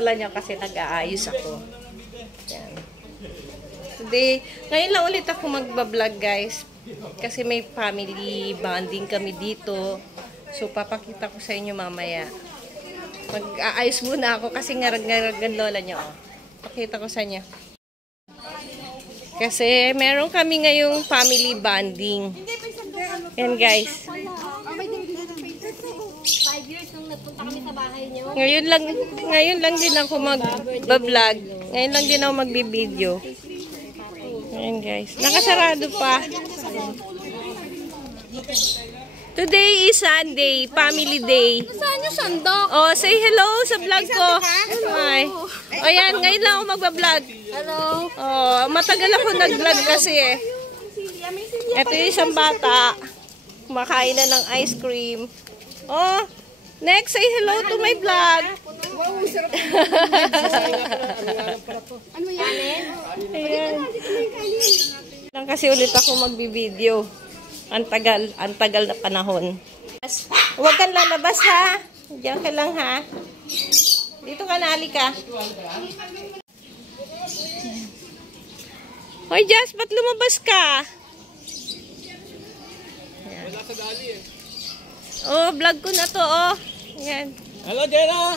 lola nyo kasi nag-aayos ako. Yan. Today, ngayon lang ulit ako magbablog guys. Kasi may family bonding kami dito. So, papakita ko sa inyo mamaya. Mag-aayos muna ako kasi ngarag-ngarag ang lola nyo. Oh. Pakita ko sa inyo. Kasi meron kami ngayong family bonding. Yan guys. 5 years nung nagpunta kami sa bahay niyo. Ngayon lang din ako mag-vlog. Ngayon lang din ako magbi-video. Ayan guys. Nakasarado pa. Today is Sunday, family day. Saan yung sandok? Oh, say hello sa vlog ko. Hi. O yan, ngayon lang ako magba-vlog. Hello. Oh, matagal ako nag-vlog kasi eh. Ito yung isang bata. Kumakain na ng ice cream. Oh, next, say hello to my vlog. Wow, sarap. Ano yan eh? Ayan. Lang kasi ulit ako magbi-video. Ang tagal na panahon. Huwag kang lalabas ha. Diyan ka lang ha. Dito ka na, halika. Hoy Jess, ba't lumabas ka? Ayan. Oh, vlog ko na to, oh. Ayan. Hello, Jenna!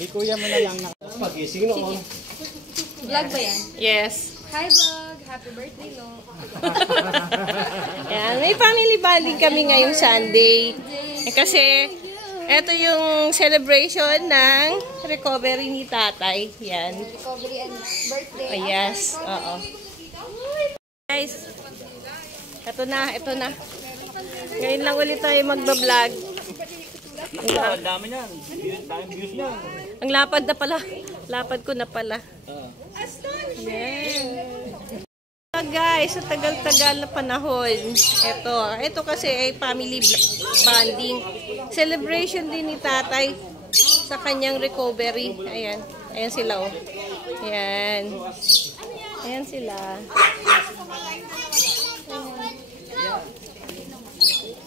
Di kuya mo na lang pagising noon. Vlog ba yan? Yes. Hi vlog! Happy birthday, no? Ayan, may family bonding kami ngayong Sunday. Kasi, ito yung celebration ng recovery ni tatay. Yan. Recovery and birthday. Oh, yes. Oo. Guys, ito na. Ngayon lang ulit tayo magbablog. Ang dami niyan. Daming views niyan. Ang lapad na pala. Lapad ko na pala. Yan. Guys, sa tagal-tagal na panahon. Ito kasi ay family bonding. Celebration din ni tatay sa kanyang recovery. Ayan. Ayan sila, oh. Ayan. Ayan sila.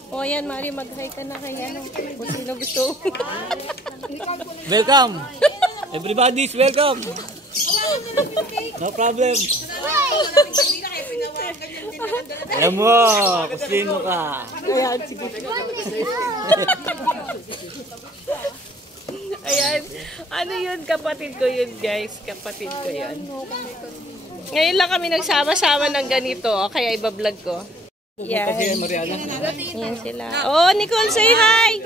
O, ayan, Mari, mag-hi ka na kay ano. Kung sino gusto. Welcome! Everybody's welcome! No problem! Alam mo, kung sino ka. Ayan, sige. Ayan. Ano yun? Kapatid ko yun, guys. Kapatid ko yun. Ngayon lang kami nagsama-sama ng ganito. Kaya ibablog ko. Yan. Yan sila. Oh, Nicole, say hi!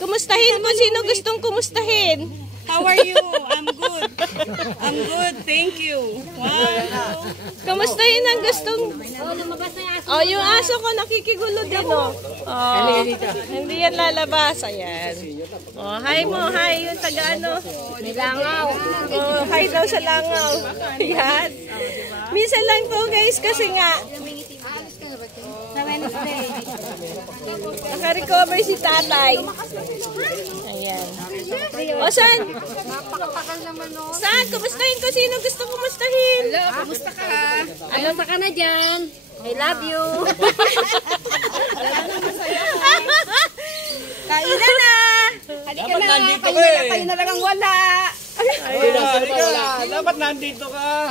Kumustahin mo. Sino gustong kumustahin? How are you? I'm good. I'm good. Thank you. Wow. Kumustahin ang gustong... Oh, lumabas na yung aso. Oh, yung aso ko nakikigulo din, oh. Oh, hindi yan lalabas. Ayan. Oh, hi mo. Hi, yung taga ano. May langaw. Oh, hi daw sa langaw. Ayan. Minsan lang to, guys, kasi nga Sa Wednesday. naka-recover si tatay. Ayan. O, saan? Napakatagal naman, no? Saan? Kumustahin ko. Sino gusto kumustahin? Hello, kamusta ka? Kamusta ka na dyan? I love you. Kainan na! Halika na! Kayo na lang ang wala! Dapat nandito ka.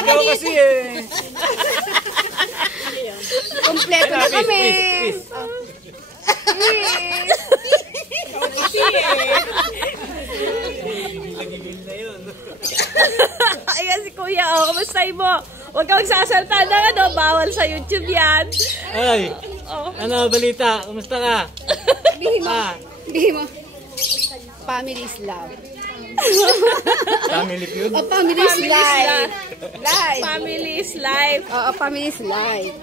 Ikaw kasi eh. Kompleto na kami! Ayan si Kuya. O, kumustahin mo? Huwag kang sasalta na ano. Bawal sa YouTube yan. Ay, ano balita? Kumusta ka? Bihi mo. Family is love. Family feud? Oh, family is life. Life. Family is life. Oo, family is life.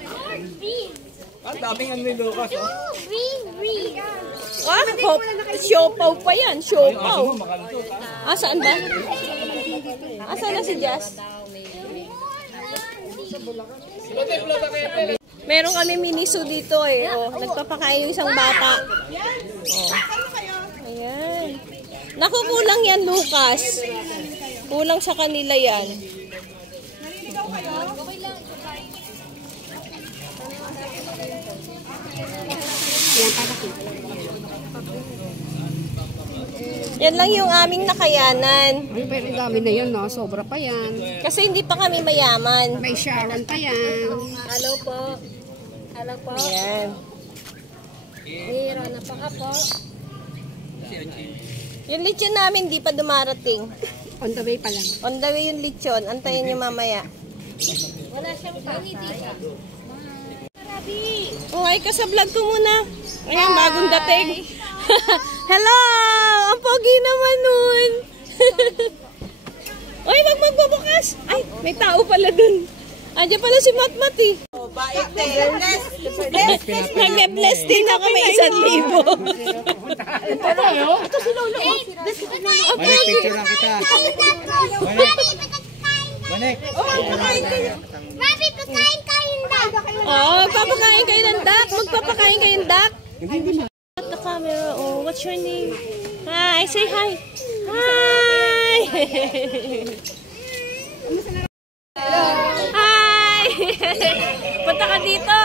Ang daming ang nilukas, oh. Ah, siopaw pa yan. Siopaw. Ah, saan ba? Ah, saan na si Jess? Meron kami miniso dito eh. Oh, nagpapakain yung isang bata. Oh. Ayan. Naku, kulang yan, Lucas. Kulang sa kanila yan. Yan lang yung aming nakayanan. Ay, pero dami na yan, no? Sobra pa yan. Kasi hindi pa kami mayaman. May Sharon pa yan. Hello po. Hello po. Ayan. Hiro na pa ka po. Yung lechon namin di pa dumarating. On the way pa lang. On the way yung lechon. Antayin nyo mamaya. Wala siyang pangit dito. Oh, ay ka sa vlog ko muna. Ayan, bagong dating. Hello! Ang pogi naman nun. Uy, wag magbubukas. Ay, may tao pala dun. Andiyan pala si Matmat eh. Nag-bless din ako, may 1,000. Ito si Lolo. Manik, picture na kita. Manik. Papakain kayo. Mami, pagkain kain na. Oh, papakain kayo ng duck. Magpapakain kayo ng duck. At the camera. Oh, what's your name? Hi, say hi. Hi. Hi. Punta ka dito.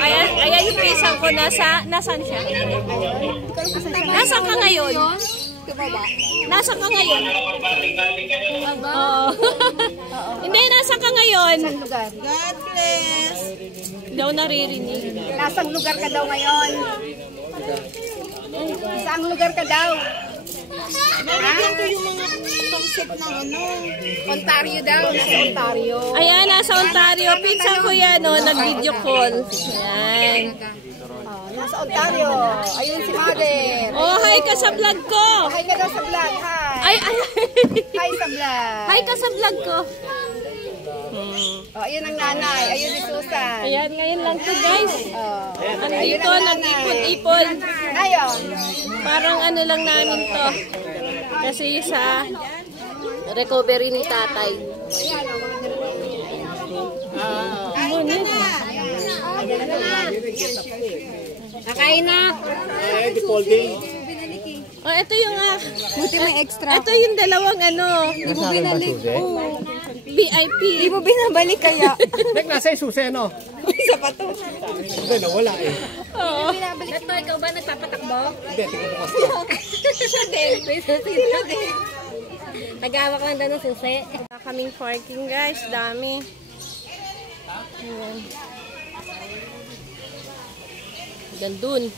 Ayan yung pisang ko. Nasaan siya? Nasaan ka ngayon? Nasaan ka ngayon? Oo. Hindi, nasaan ka ngayon? Lugar. God bless. Daw naririnig. Nasang lugar ka daw ngayon? Saang lugar ka daw? Narinig ko yung mga concept ng ano. Ontario daw. Nasa Ontario. Ayan, nasa Ontario. Pinsan ko yan, no, nag-video call. Ayan. Nasa Ontario. Ayun si Mother. Oh, hi ka sa vlog ko. Hi ka daw sa vlog. Hi. Ay. Hi sa vlog. Hi ka sa vlog ko. Oh, ayun ang nanay. Ayun si Susan. Ayan, ngayon lang to, guys. Oh. Andito, nag-ipon-ipon. Ngayon. Parang ano lang namin to. Kasi sa recovery ni tatay. Nakain na. Oh, ito yung Buti may extra. ito yung dalawang ano, Di mo binalik. VIP. Di mo binabalik kaya. Nek, nasa yung susi, no? Isa pa to. Hindi, nawala eh. Oo. Ito, ikaw ba nagpapatakbo? Hindi, tingnan bukas na. Siya din. Sila din. Nag-awak lang daw ng susi. Kaming parking, guys, dami. Ayan. Gandun.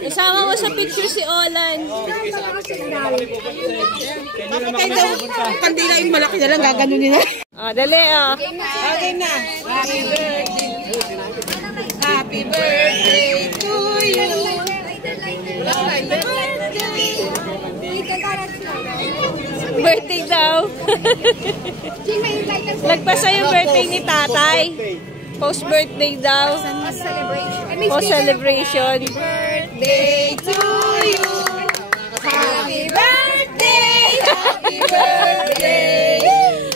Isama mo sa picture si Olan. Bakit kayo daw, kandila yung malaki na lang, gaganon nila. Ah, dali ah. Okay na. Happy birthday. Happy birthday to you. Happy birthday. Birthday daw. Nagpasa yung birthday ni tatay. Post-birthday daw. Post-celebration. Birthday to you. Happy birthday. Happy birthday.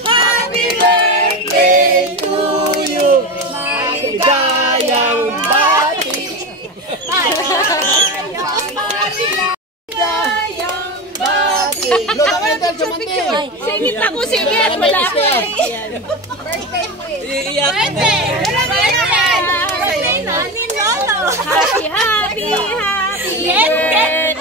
Happy birthday to you. Maligayang bati. Lola Wendell, Jumantil. Singit ako, singit. Wala ako. Happy, happy, happy birthday.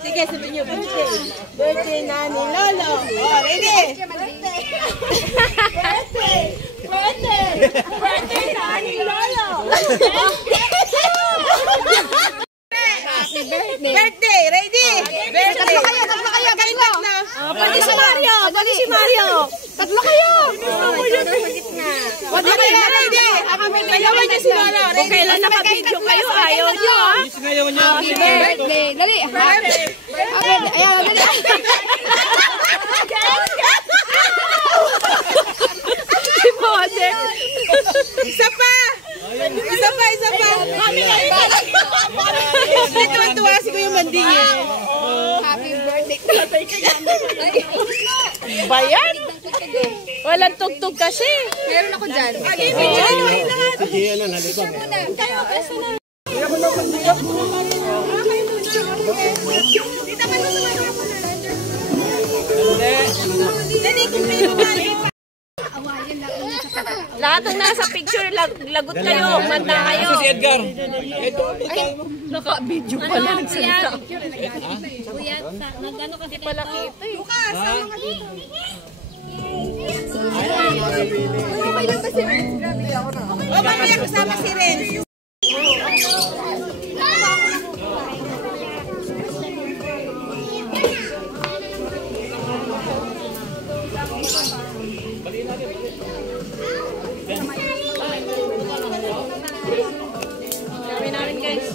Sige, sabihin niyo birthday. Birthday na ni Lolo. Oh, ready? Birthday. Birthday. Birthday na ni Lolo. Birthday, ready? Birthday. Tatlo kayo, galingat na. Pati si Mario. Pati si Mario. Tatlo kayo. Pati kayo, ready? Kayawan niyo si Lolo. Kung kailan naka-video kayo, ayaw nyo ah. Happy birthday. Dali. Happy. Ayan, dali. Si Bodek. Isa pa. Isa pa. Tuwa-tuwa si Kuya Mandingin. Happy birthday. Bayan? Walang tugtog kasi. Meron ako dyan. Sige, ano, nalibang. Kayo, Tita, man sa mga Dali, kumpleto tayo. Lahat ng nasa picture, lagot kayo, manda kayo. Si Edgar. Naka-video pala. Kuya, nag-ano kasi Pala kita eh. Lucas, sama ka dito. Okay lang ba si Renz? O, mamaya kasama si Renz. Gawin namin guys.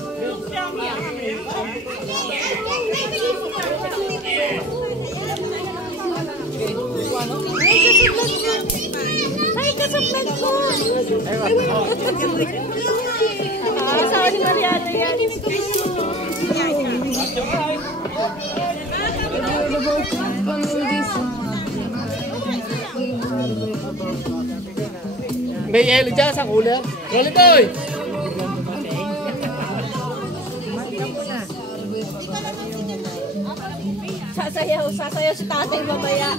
Ay, kasaplan ko! Asawa ni Mariana yan. May yelo dyan sa cooler. Rolly boy! Sasayaw si tatay mamaya.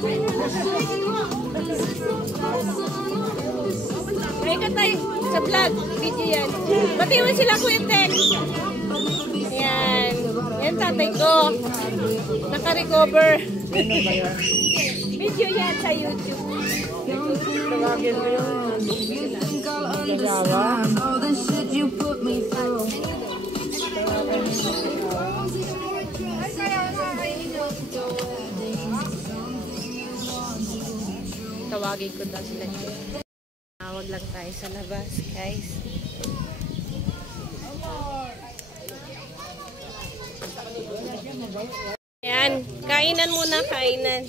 Ay ka tayo sa vlog, video yan. Batiwan sila Kuya Tek. Yan. Yan tatay ko. Naka-recover. Video yan sa YouTube. Tawagin ko daw sila. Tawag lang tayo sa labas, guys. Ayan, kainan muna, kainan.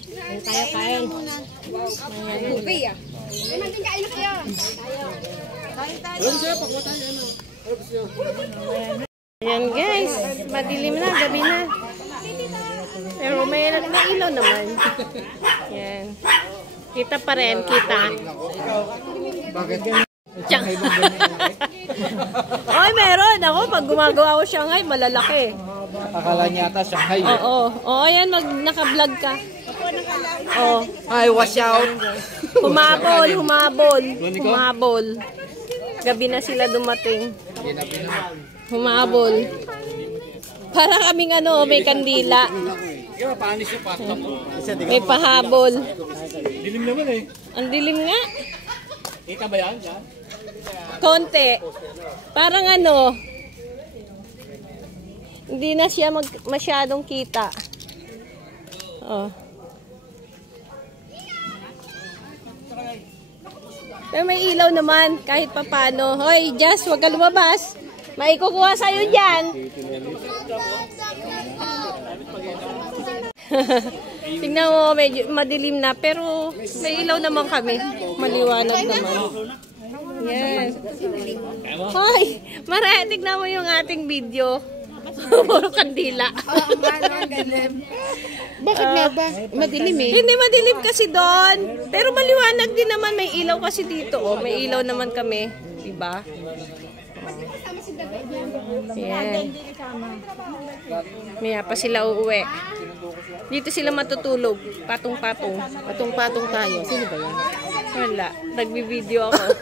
tayo kain. Buffet ah. Ay, manting kain na kayo. Ayan guys, madilim na, gabi na. Pero may ilaw naman. Ayan. Kita pa rin, kita. Bakit? Tiyang. Oy, meron. Ako, pag gumagawa ko Shanghai, malalaki. Akala niya ata Shanghai. Oo. Oo, ayan, naka-vlog ka. Oo. Ay, wash out. Humabol. Gabi na sila dumating. Humabol. Para kaming may kandila. Panis yung pasta mo. May pahabol. Dilim naman eh. Ang dilim nga. Kita ba yan? Konti. Parang hindi na siya masyadong kita. Oh. Pero may ilaw naman kahit papano. Hoy, Jazz, huwag ka lumabas. May kukuha sa'yo dyan. Tingnan mo, medyo madilim na. Pero may ilaw naman kami. Maliwanag naman. Yan. Hoy, Mara, tignan mo yung ating video. Puro kandila. Bakit nga ba? Madilim eh. Hindi madilim kasi doon. Pero maliwanag din naman. May ilaw kasi dito. Oh, may ilaw naman kami. Diba? Yan. Maya pa sila uuwi. Dito sila matutulog. Patong-patong. Patong-patong tayo. Sino ba yan? Wala. Nagbibideo ako.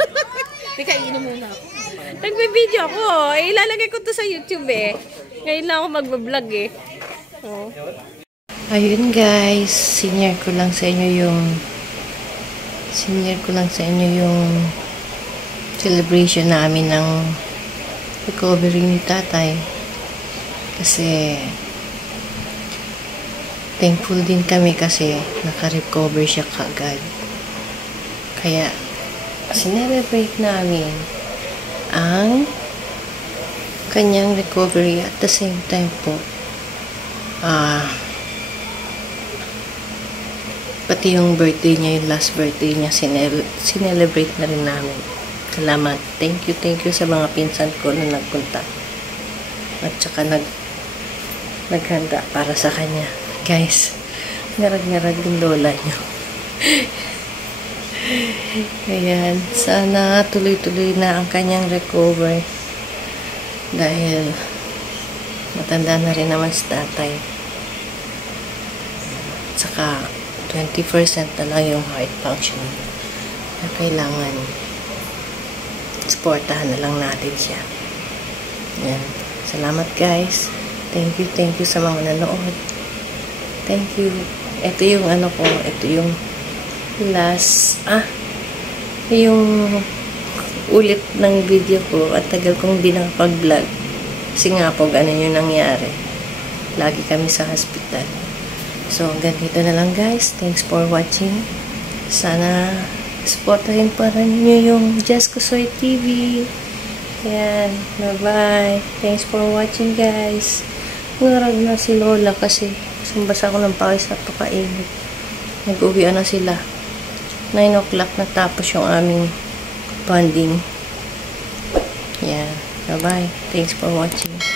Teka, inom muna ako. Nagbibideo ako. Ilalagay ko to sa YouTube eh. Ngayon lang ako magbablog eh. Oh. Ayun guys. Senior ko lang sa inyo yung celebration namin ng recovery ni tatay. Kasi thankful din kami kasi naka-recover siya kaagad. Kaya sinelebrate namin ang kanyang recovery at the same time po pati yung birthday niya, yung last birthday niya, sinelebrate na rin namin. Salamat. Thank you sa mga pinsan ko na nagpunta. At saka naghanda para sa kanya. Guys, ngarag-ngarag yung lola niyo. Ayan. Sana tuloy-tuloy na ang kanyang recover. Dahil Matanda na rin naman si tatay. Saka 20% na lang yung heart function. Kaya kailangan supportahan na lang natin siya. Yan. Salamat guys. Thank you sa mga nanood. Thank you. Ito yung ano ko, ito yung last, yung ulit ng video ko. At tagal kong di nakapag-vlog. Kasi nga po, ganun yung nangyari. Lagi kami sa hospital. So, ganito na lang guys. Thanks for watching. Sana supportahin pa rin nyo yung Just Kusoy TV. Yan. Bye-bye. Thanks for watching guys. Ngarag na si Lola kasi basa ko ng pawis at pakainit. Nag-uwian na sila. 9 o'clock na tapos yung aming bonding. Yan. Bye-bye. Thanks for watching.